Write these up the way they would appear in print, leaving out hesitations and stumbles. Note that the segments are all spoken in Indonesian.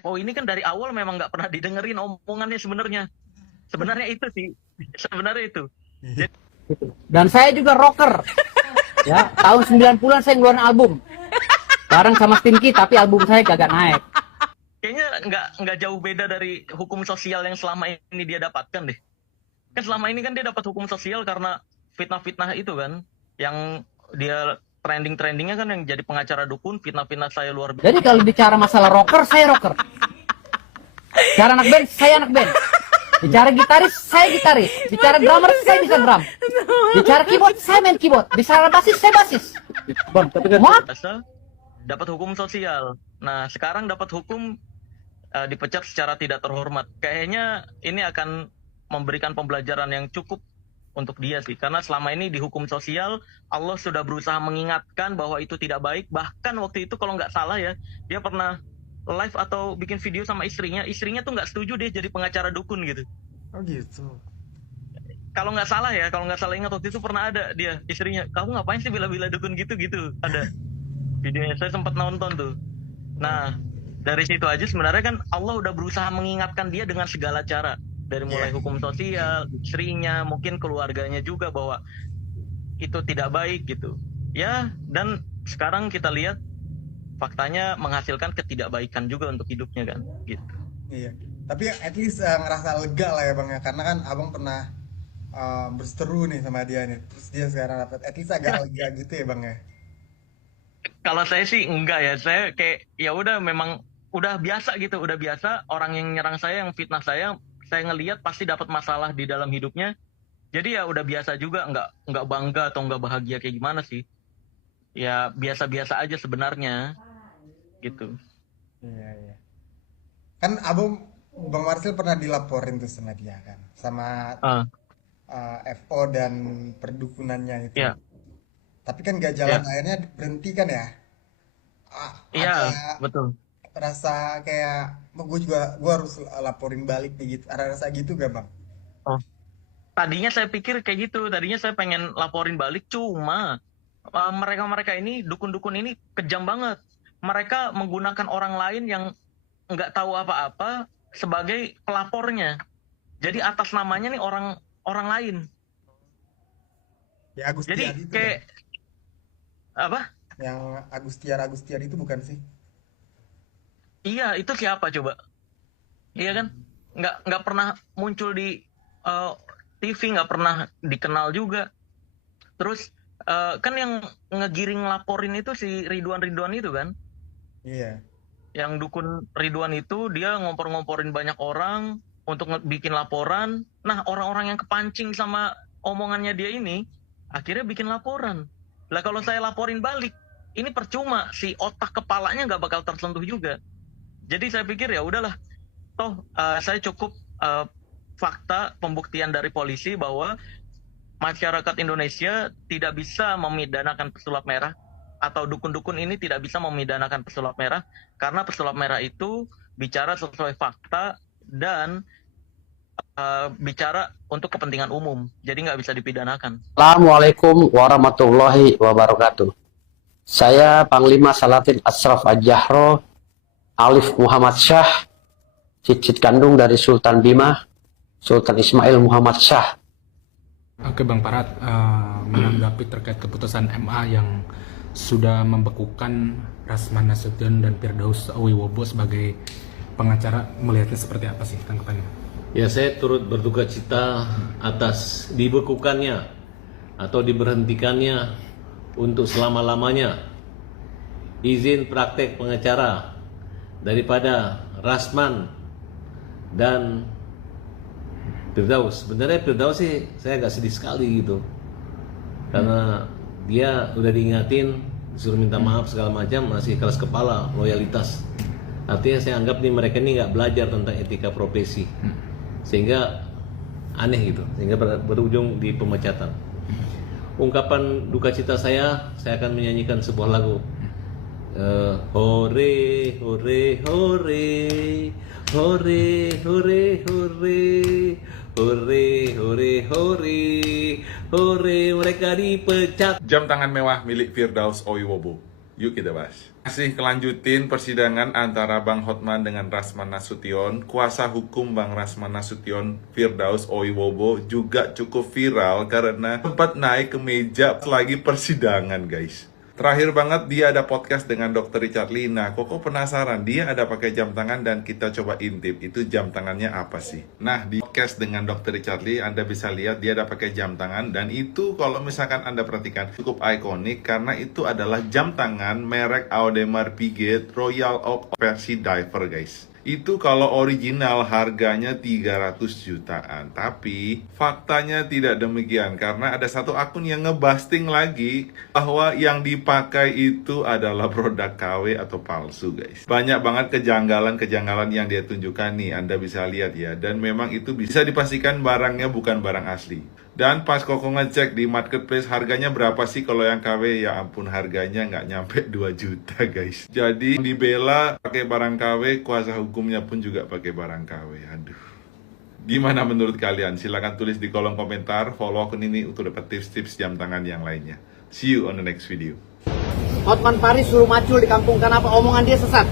FO ini kan dari awal memang nggak pernah didengerin omongannya sebenarnya. Sebenarnya itu sih, sebenarnya itu. Jadi, Dan saya juga rocker. Ya, tahun 90-an saya ngeluarin album. Bareng sama Stinky, tapi album saya kagak naik. kayaknya nggak jauh beda dari hukum sosial yang selama ini dia dapatkan deh. Kan selama ini kan dia dapat hukum sosial karena fitnah-fitnah itu kan, yang dia trending-trendingnya kan yang jadi pengacara dukun, fitnah-fitnah saya luar biasa. Jadi kalau bicara masalah rocker, saya rocker. Bicara anak band, saya anak band. Bicara gitaris, saya gitaris. Bicara drummer, saya bisa drum. Bicara keyboard, saya main keyboard. Bicara basis, saya basis. Bang, tapi kan Dapat hukum sosial. Nah, sekarang dapat hukum dipecat secara tidak terhormat. Kayaknya ini akan memberikan pembelajaran yang cukup untuk dia sih, karena selama ini di hukum sosial Allah sudah berusaha mengingatkan bahwa itu tidak baik. Bahkan waktu itu kalau nggak salah ya, dia pernah live atau bikin video sama istrinya tuh nggak setuju dia jadi pengacara dukun gitu. Oh gitu. Kalau nggak salah ya, kalau nggak salah ingat waktu itu pernah ada dia istrinya, kamu ngapain sih bela-bela dukun gitu, ada videonya, saya sempat nonton tuh. Nah, dari situ aja sebenarnya kan Allah udah berusaha mengingatkan dia dengan segala cara, dari mulai hukum sosial, istrinya, mungkin keluarganya juga, bahwa itu tidak baik gitu ya. Dan sekarang kita lihat faktanya menghasilkan ketidakbaikan juga untuk hidupnya kan gitu. Iya. Tapi at least ngerasa lega lah ya bang ya, karena kan abang pernah berseteru nih sama dia nih, terus dia sekarang dapat at least agak lega gitu ya bang ya. Kalau saya sih enggak ya, saya kayak ya udah, memang udah biasa gitu, udah biasa orang yang nyerang saya, yang fitnah saya ngelihat pasti dapat masalah di dalam hidupnya. Jadi ya udah biasa juga, nggak bangga atau nggak bahagia kayak gimana sih. Ya biasa-biasa aja sebenarnya gitu. Iya iya. Kan abang Bang Marcel pernah dilaporin tuh sama dia kan, sama Ah, FO dan perdukunannya itu. ya, Tapi kan gak jalan, ya, akhirnya berhenti kan ya. iya, Ada betul. rasa kayak, gue harus laporin balik nih gitu. Ada rasa gitu gak bang? Oh, tadinya saya pikir kayak gitu. Tadinya saya pengen laporin balik, cuma mereka-mereka ini, dukun-dukun ini kejam banget. Mereka menggunakan orang lain yang nggak tahu apa-apa sebagai pelapornya. Jadi atas namanya nih orang lain. Ya Jadi Agustian itu kan. kayak apa? Yang Agustian itu bukan sih? Iya, itu siapa coba? Iya kan? Nggak pernah muncul di eh, TV, nggak pernah dikenal juga. Terus kan yang ngegiring laporin itu si Ridwan itu kan? Iya. Yang dukun Ridwan itu dia ngompor-ngomporin banyak orang untuk bikin laporan. Nah, orang-orang yang kepancing sama omongannya dia ini akhirnya bikin laporan. Lah kalau saya laporin balik, ini percuma, si otak kepalanya nggak bakal tersentuh juga. Jadi saya pikir ya udahlah, toh saya cukup fakta pembuktian dari polisi bahwa masyarakat Indonesia tidak bisa memidanakan pesulap merah, atau dukun-dukun ini tidak bisa memidanakan pesulap merah, karena pesulap merah itu bicara sesuai fakta dan bicara untuk kepentingan umum, jadi nggak bisa dipidanakan. Assalamualaikum warahmatullahi wabarakatuh. Saya Panglima Salatin Ashraf Al-Jahro, Alif Muhammad Syah, cicit kandung dari Sultan Bima, Sultan Ismail Muhammad Syah. Oke Bang Parat, menanggapi terkait keputusan MA yang sudah membekukan Rasman Nasution dan Firdaus Wibowo sebagai pengacara, melihatnya seperti apa sih tanggapannya? Ya, saya turut berduka cita atas dibekukannya atau diberhentikannya untuk selama-lamanya izin praktek pengacara daripada Rasman dan Firdaus. Sebenarnya Firdaus sih saya agak sedih sekali gitu, karena dia udah diingatin, disuruh minta maaf segala macam, masih keras kepala, loyalitas. Artinya saya anggap nih mereka ini nggak belajar tentang etika profesi, sehingga aneh gitu, sehingga berujung di pemecatan. Ungkapan duka cita saya akan menyanyikan sebuah lagu. Hore hore hore hore hore hore hore hore hore hore, mereka dipecat. Jam tangan mewah milik Firdaus Wibowo. Yuk kita bahas. Masih kelanjutin persidangan antara Bang Hotman dengan Rasman Nasution. Kuasa hukum Bang Rasman Nasution, Firdaus Owiwobo, juga cukup viral karena sempat naik ke meja lagi persidangan, guys. Terakhir banget dia ada podcast dengan Dr. Richard Lee. Nah, Koko penasaran, dia ada pakai jam tangan dan kita coba intip, itu jam tangannya apa sih? Nah, di podcast dengan Dr. Richard Lee, Anda bisa lihat dia ada pakai jam tangan, dan itu kalau misalkan Anda perhatikan cukup ikonik karena itu adalah jam tangan merek Audemars Piguet Royal Oak versi diver, guys. Itu kalau original harganya 300 jutaan. Tapi faktanya tidak demikian karena ada satu akun yang ngebasting lagi bahwa yang dipakai itu adalah produk KW atau palsu, guys. Banyak banget kejanggalan-kejanggalan yang dia tunjukkan nih, Anda bisa lihat ya. Dan memang itu bisa dipastikan barangnya bukan barang asli. Dan pas Koko ngecek di marketplace harganya berapa sih kalau yang KW, ya ampun harganya nggak nyampe 2 juta, guys. Jadi dibela pakai barang KW, kuasa hukumnya pun juga pakai barang KW. Aduh. Gimana menurut kalian? Silahkan tulis di kolom komentar. Follow akun ini untuk dapat tips-tips jam tangan yang lainnya. See you on the next video. Hotman Paris suruh macul di kampung, kenapa omongan dia sesat.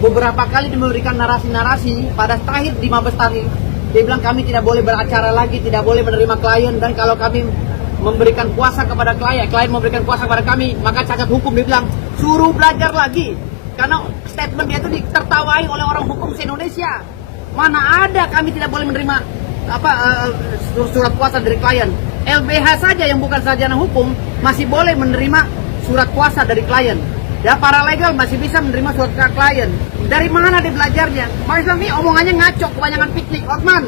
Beberapa kali dia memberikan narasi-narasi pada terakhir di Mabes Tani. Dia bilang kami tidak boleh beracara lagi, tidak boleh menerima klien, dan kalau kami memberikan kuasa kepada klien memberikan kuasa kepada kami, maka cacat hukum. Dia bilang suruh belajar lagi, karena statement dia itu ditertawai oleh orang hukum se-Indonesia. Mana ada kami tidak boleh menerima surat kuasa dari klien. LBH saja yang bukan sarjana hukum masih boleh menerima surat kuasa dari klien. Ya, paralegal masih bisa menerima surat klien. Dari mana dia belajarnya? Mas Islam ini omongannya ngaco, kebanyakan piknik. Hotman,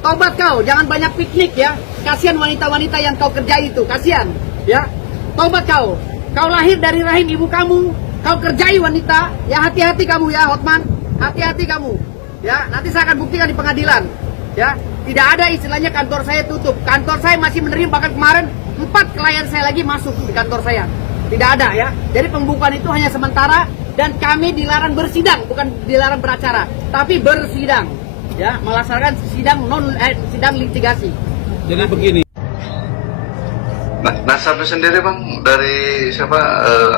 tobat kau, jangan banyak piknik ya. Kasihan wanita-wanita yang kau kerjai itu, kasihan. Ya, tobat kau. Kau lahir dari rahim ibu kamu, kau kerjai wanita. Ya, hati-hati kamu ya, Hotman. Hati-hati kamu. Ya, nanti saya akan buktikan di pengadilan. Ya, tidak ada istilahnya kantor saya tutup. Kantor saya masih menerima, bahkan kemarin 4 klien saya lagi masuk di kantor saya. Tidak ada ya. Jadi pembukaan itu hanya sementara dan kami dilarang bersidang, bukan dilarang beracara, tapi bersidang. Ya, melaksanakan sidang litigasi. Jadi begini. Nah, nasabnya sendiri Bang dari siapa?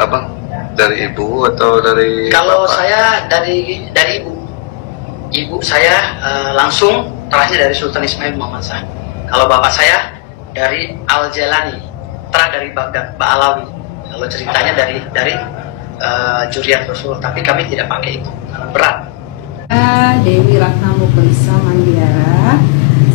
Abang dari ibu atau dari Kalau bapak? saya dari ibu. Ibu saya langsung terakhir dari Sultan Ismail Muhammad Shah. Kalau bapak saya dari Al Jalani, dari Baghdad, Ba'alawi. Kalau ceritanya dari Juriat Rasul, tapi kami tidak pakai itu, berat. Dewi Ratna Mukhlisa Mandiara.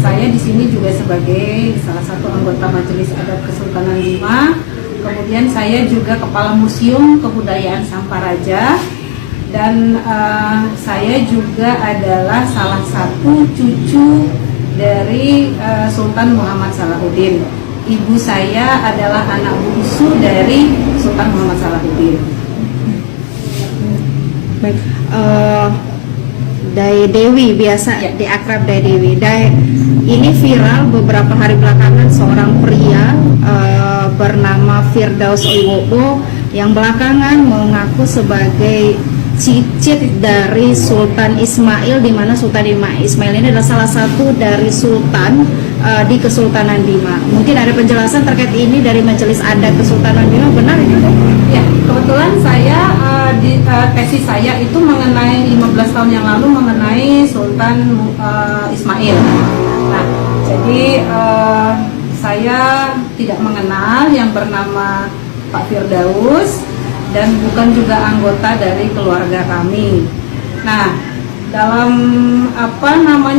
Saya di sini juga sebagai salah satu anggota Majelis Adat Kesultanan Bima. Kemudian saya juga Kepala Museum Kebudayaan Samparaja. Dan saya juga adalah salah satu cucu dari Sultan Muhammad Salahuddin. Ibu saya adalah anak bungsu dari Sultan Muhammad Salahuddin. Baik, Dai Dewi biasa ya, diakrab Dai Dewi. Ini viral beberapa hari belakangan seorang pria bernama Firdaus Owiwobo yang belakangan mengaku sebagai cicit dari Sultan Ismail, di mana Sultan Ismail ini adalah salah satu dari sultan di Kesultanan Bima. Mungkin ada penjelasan terkait ini dari Majelis Adat Kesultanan Bima, benar itu? Ya, kebetulan saya tesis saya itu mengenai 15 tahun yang lalu mengenai Sultan Ismail. Nah, jadi saya tidak mengenal yang bernama Pak Firdaus dan bukan juga anggota dari keluarga kami. Nah, dalam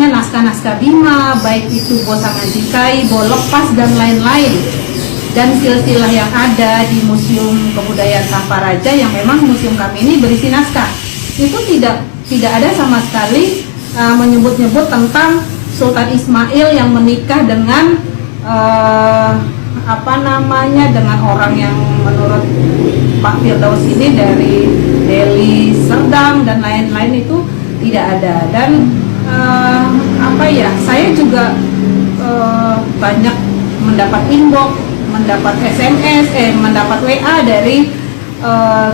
naskah-naskah Bima, baik itu Bosangan Jikai, Bolepas dan lain-lain, dan silsilah yang ada di Museum Kebudayaan Samparaja yang memang museum kami ini berisi naskah, itu tidak ada sama sekali menyebut-nyebut tentang Sultan Ismail yang menikah dengan dengan orang yang menurut Pak Firdaus ini dari Delhi Serdang dan lain-lain, itu tidak ada. Dan saya juga banyak mendapat inbox, mendapat SMS, mendapat WA dari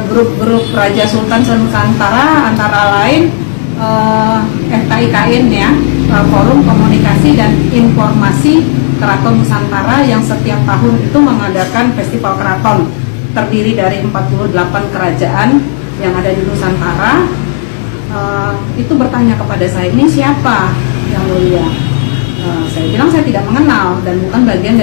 grup-grup Raja Sultan Nusantara, antara lain FKIKN ya, Forum Komunikasi dan Informasi Keraton Nusantara, yang setiap tahun itu mengadakan festival keraton. terdiri dari 48 kerajaan yang ada di Nusantara. Itu bertanya kepada saya, ini siapa yang mulia? Saya bilang saya tidak mengenal dan bukan bagian dari